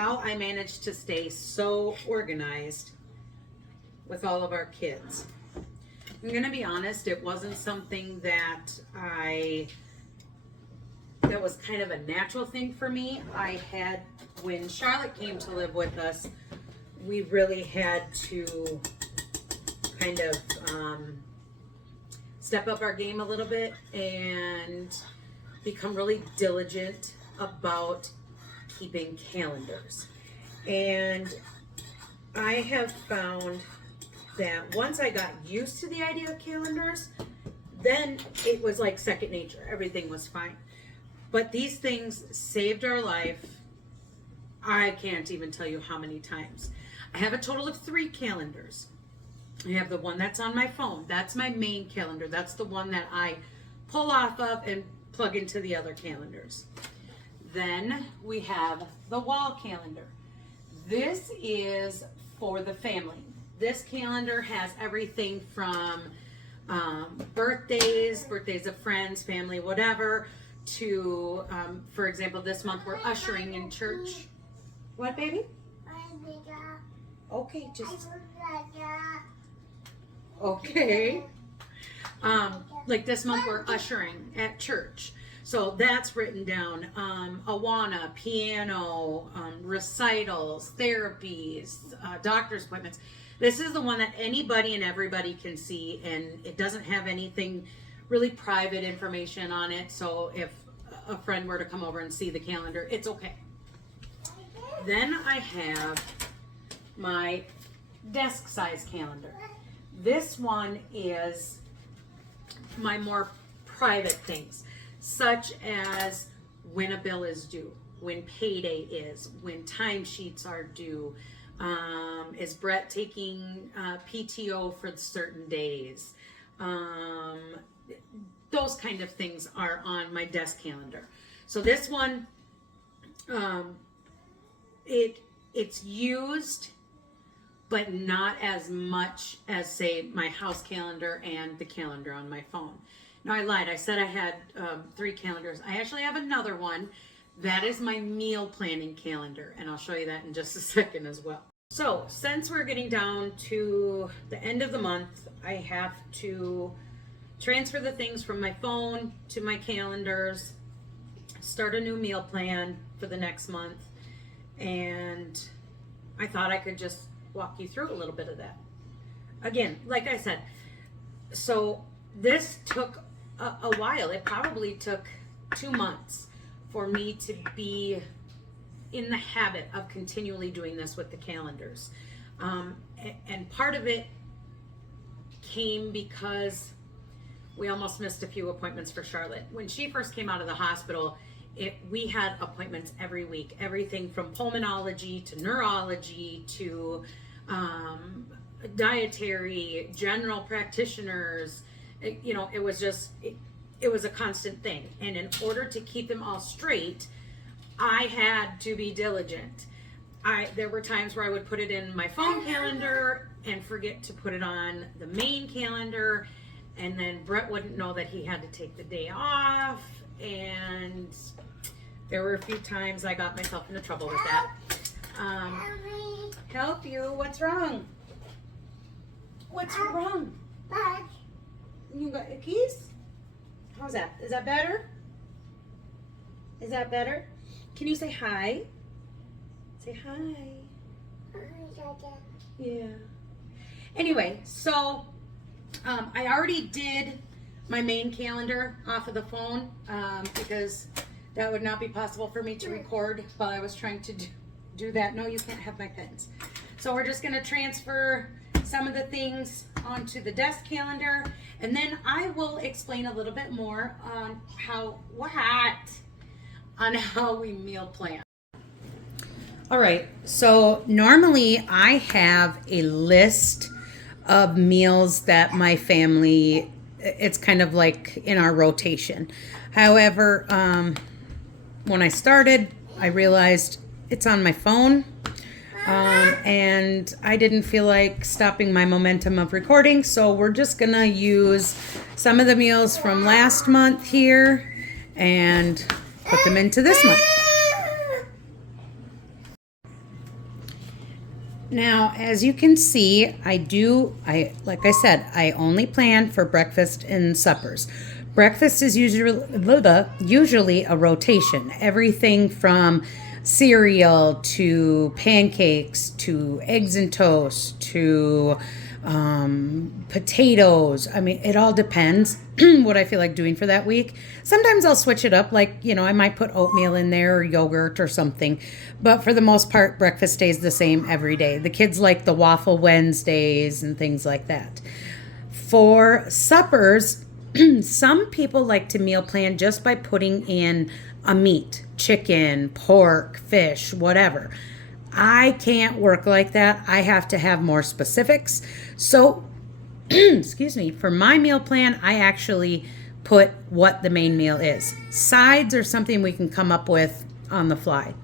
how I managed to stay so organized with all of our kids. I'm gonna be honest, it wasn't something that was kind of a natural thing for me. When Charlotte came to live with us, we really had to kind of step up our game a little bit and become really diligent about keeping calendars. And I have found that once I got used to the idea of calendars, then it was like second nature. Everything was fine. But these things saved our life. I can't even tell you how many times. I have a total of 3 calendars. I have the one that's on my phone. That's my main calendar. That's the one that I pull off of and plug into the other calendars. Then we have the wall calendar. This is for the family. This calendar has everything from birthdays of friends, family, whatever, to, for example, this month we're ushering in church. What, baby? Okay, just... Okay. Like this month we're ushering at church. So that's written down. Awana, piano, recitals, therapies, doctor's appointments. This is the one that anybody and everybody can see, and it doesn't have anything really private information on it. So if a friend were to come over and see the calendar, it's okay. Then I have my desk size calendar. This one is my more private things, such as when a bill is due, when payday is, when timesheets are due, is Brett taking PTO for certain days. Those kind of things are on my desk calendar. So this one, it's used, but not as much as, say, my house calendar and the calendar on my phone. No, I lied. I said I had 3 calendars. I actually have another one. That is my meal planning calendar, and I'll show you that in just a second as well. So, since we're getting down to the end of the month, I have to transfer the things from my phone to my calendars, start a new meal plan for the next month, and I thought I could just walk you through a little bit of that. Again, like I said, so this took a while. It probably took 2 months for me to be in the habit of continually doing this with the calendars. And part of it came because we almost missed a few appointments for Charlotte. When she first came out of the hospital, we had appointments every week, everything from pulmonology to neurology to dietary, general practitioners. It was just, it was a constant thing. And in order to keep them all straight, I had to be diligent. There were times where I would put it in my phone calendar and forget to put it on the main calendar, and then Brett wouldn't know that he had to take the day off, and there were a few times I got myself into trouble with that. Help you? What's wrong? What's wrong? You got your keys? How's that? Is that better? Is that better? Can you say hi? Say hi. Yeah. Anyway, so I already did my main calendar off of the phone because that would not be possible for me to record while I was trying to do that. No, you can't have my pens. So we're just going to transfer some of the things onto the desk calendar, and then I will explain a little bit more on how we meal plan. All right, so normally I have a list of meals that my family, it's kind of like in our rotation. However, when I started, I realized it's on my phone, and I didn't feel like stopping my momentum of recording, so we're just gonna use some of the meals from last month here and put them into this month. Now, as you can see, like I said, I only plan for breakfast and suppers. Breakfast is usually a rotation. Everything from cereal to pancakes to eggs and toast to potatoes. I mean, it all depends what I feel like doing for that week. Sometimes I'll switch it up, like, I might put oatmeal in there or yogurt or something. But for the most part, breakfast stays the same every day. The kids like the waffle Wednesdays and things like that. For suppers, some people like to meal plan just by putting in a meat, chicken, pork, fish, whatever. I can't work like that. I have to have more specifics. So, excuse me, for my meal plan, I actually put what the main meal is. Sides are something we can come up with on the fly.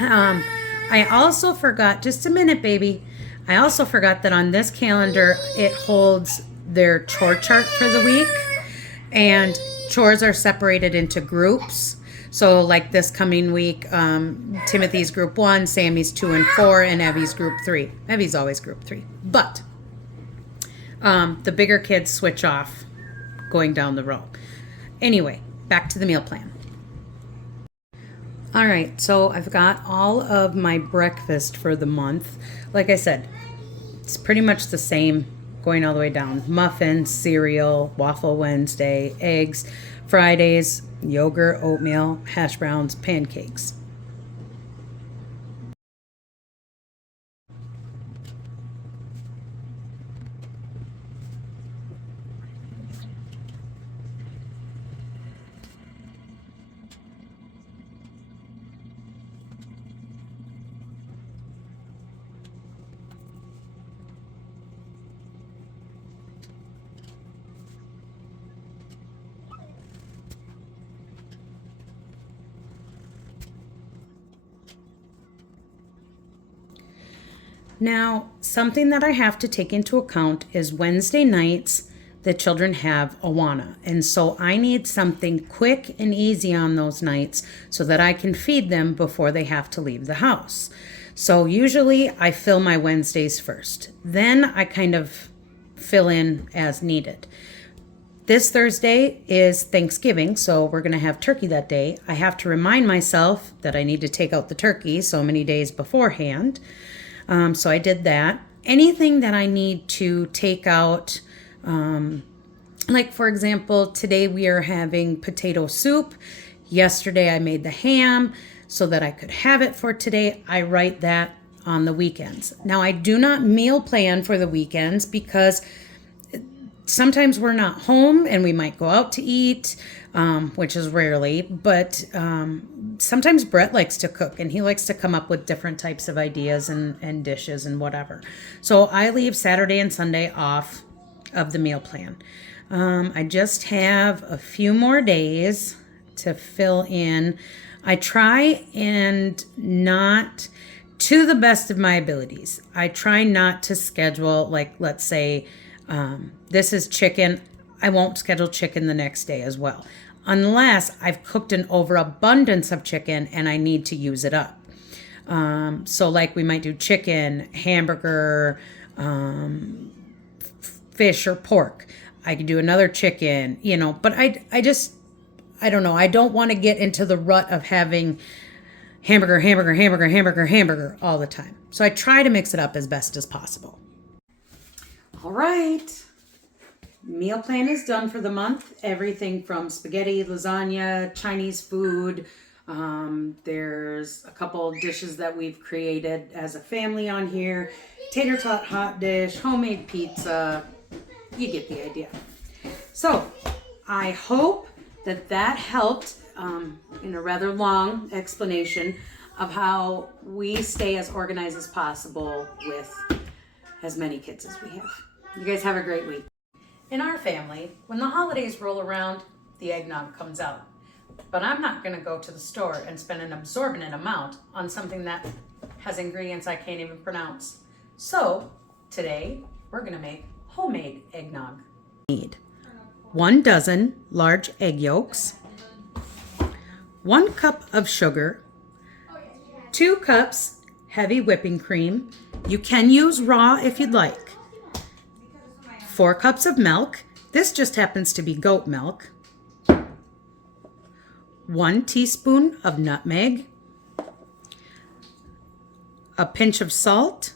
I also forgot, just a minute, baby. I also forgot that on this calendar, it holds their chore chart for the week. And chores are separated into groups. So like this coming week, Timothy's group 1, Sammy's 2 and 4, and Evie's group 3. Evie's always group 3. But the bigger kids switch off going down the row. Anyway, back to the meal plan. All right, so I've got all of my breakfast for the month. Like I said, it's pretty much the same going all the way down. Muffins, cereal, waffle Wednesday, eggs, Fridays, yogurt, oatmeal, hash browns, pancakes. Now, something that I have to take into account is Wednesday nights, the children have Awana. And so I need something quick and easy on those nights so that I can feed them before they have to leave the house. So usually I fill my Wednesdays first. Then I kind of fill in as needed. This Thursday is Thanksgiving, so we're going to have turkey that day. I have to remind myself that I need to take out the turkey so many days beforehand. So I did that. Anything that I need to take out, like for example, today we are having potato soup. Yesterday I made the ham so that I could have it for today. I write that on the weekends. Now I do not meal plan for the weekends because sometimes we're not home and we might go out to eat, which is rarely, but sometimes Brett likes to cook and he likes to come up with different types of ideas and dishes and whatever. So I leave Saturday and Sunday off of the meal plan. I just have a few more days to fill in. I try and not, to the best of my abilities, I try not to schedule, like, let's say, this is chicken. I won't schedule chicken the next day as well, unless I've cooked an overabundance of chicken and I need to use it up. So like we might do chicken, hamburger, fish or pork. I could do another chicken, but I don't know. I don't want to get into the rut of having hamburger all the time. So I try to mix it up as best as possible. All right. Meal plan is done for the month. Everything from spaghetti, lasagna, Chinese food. There's a couple dishes that we've created as a family on here. Tater tot hot dish, homemade pizza. You get the idea. So I hope that helped in a rather long explanation of how we stay as organized as possible with as many kids as we have. You guys have a great week. In our family, when the holidays roll around, the eggnog comes out. But I'm not going to go to the store and spend an exorbitant amount on something that has ingredients I can't even pronounce. So today we're going to make homemade eggnog. Need 1 dozen large egg yolks, 1 cup of sugar, 2 cups heavy whipping cream, You can use raw if you'd like. 4 cups of milk. This just happens to be goat milk. 1 teaspoon of nutmeg. A pinch of salt.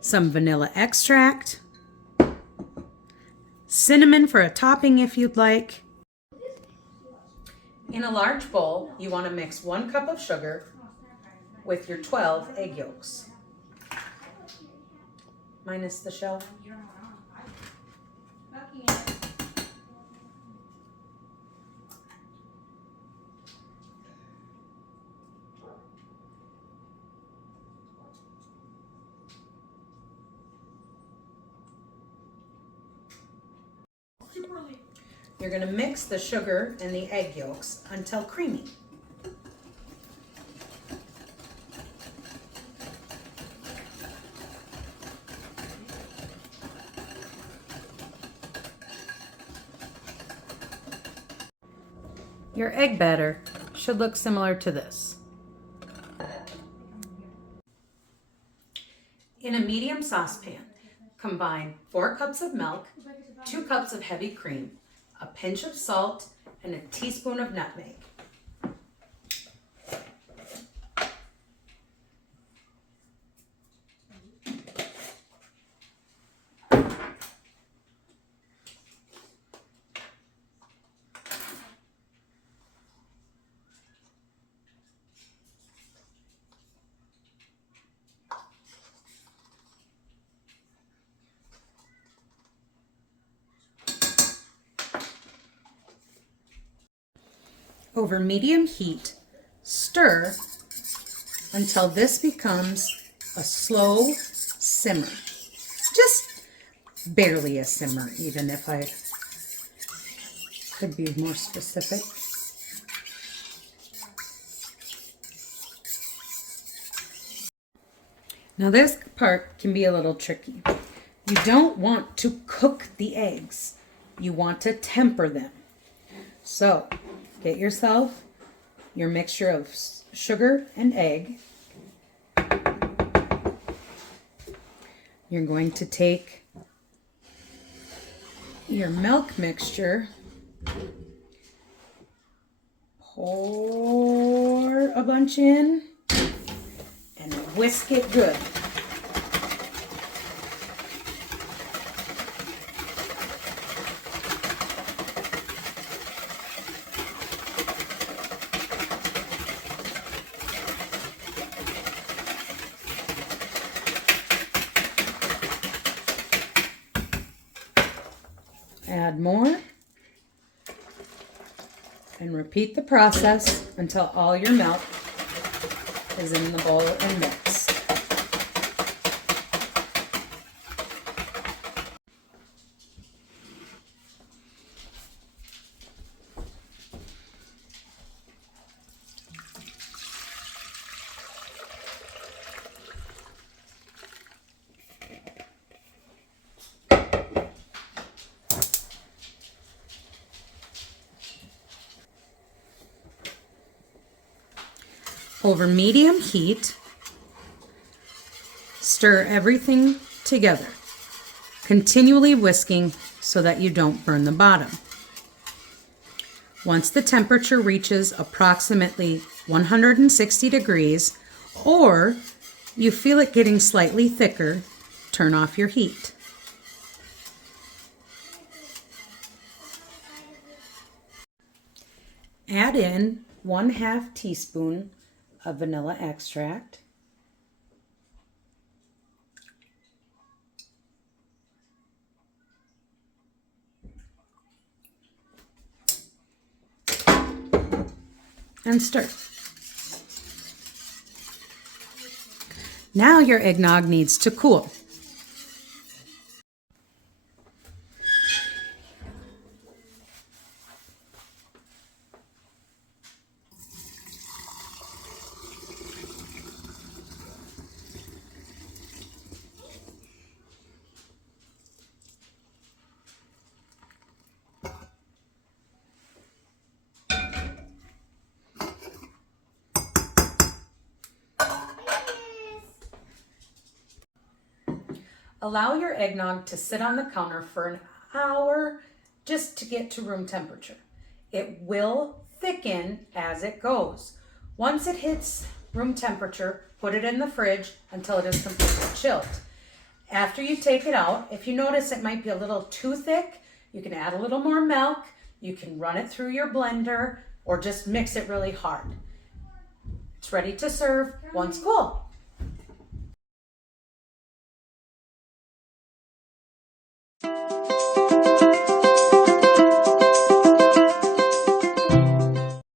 Some vanilla extract. Cinnamon for a topping if you'd like. In a large bowl, you want to mix 1 cup of sugar with your 12 egg yolks. Minus the shell. You're going to mix the sugar and the egg yolks until creamy. Your egg batter should look similar to this. In a medium saucepan, combine 4 cups of milk, 2 cups of heavy cream, a pinch of salt, and a teaspoon of nutmeg. Over medium heat, stir until this becomes a slow simmer. Just barely a simmer, even if I could be more specific. Now this part can be a little tricky. You don't want to cook the eggs. You want to temper them. So get yourself your mixture of sugar and egg. You're going to take your milk mixture, pour a bunch in, and whisk it good. Add more and repeat the process until all your milk is in the bowl and mixed. Over medium heat, stir everything together, continually whisking so that you don't burn the bottom. Once the temperature reaches approximately 160 degrees, or you feel it getting slightly thicker, turn off your heat. Add in 1/2 teaspoon of vanilla extract, and stir. Now your eggnog needs to cool. Allow your eggnog to sit on the counter for an hour just to get to room temperature. It will thicken as it goes. Once it hits room temperature, put it in the fridge until it is completely chilled. After you take it out, if you notice it might be a little too thick, you can add a little more milk, you can run it through your blender, or just mix it really hard. It's ready to serve once cool.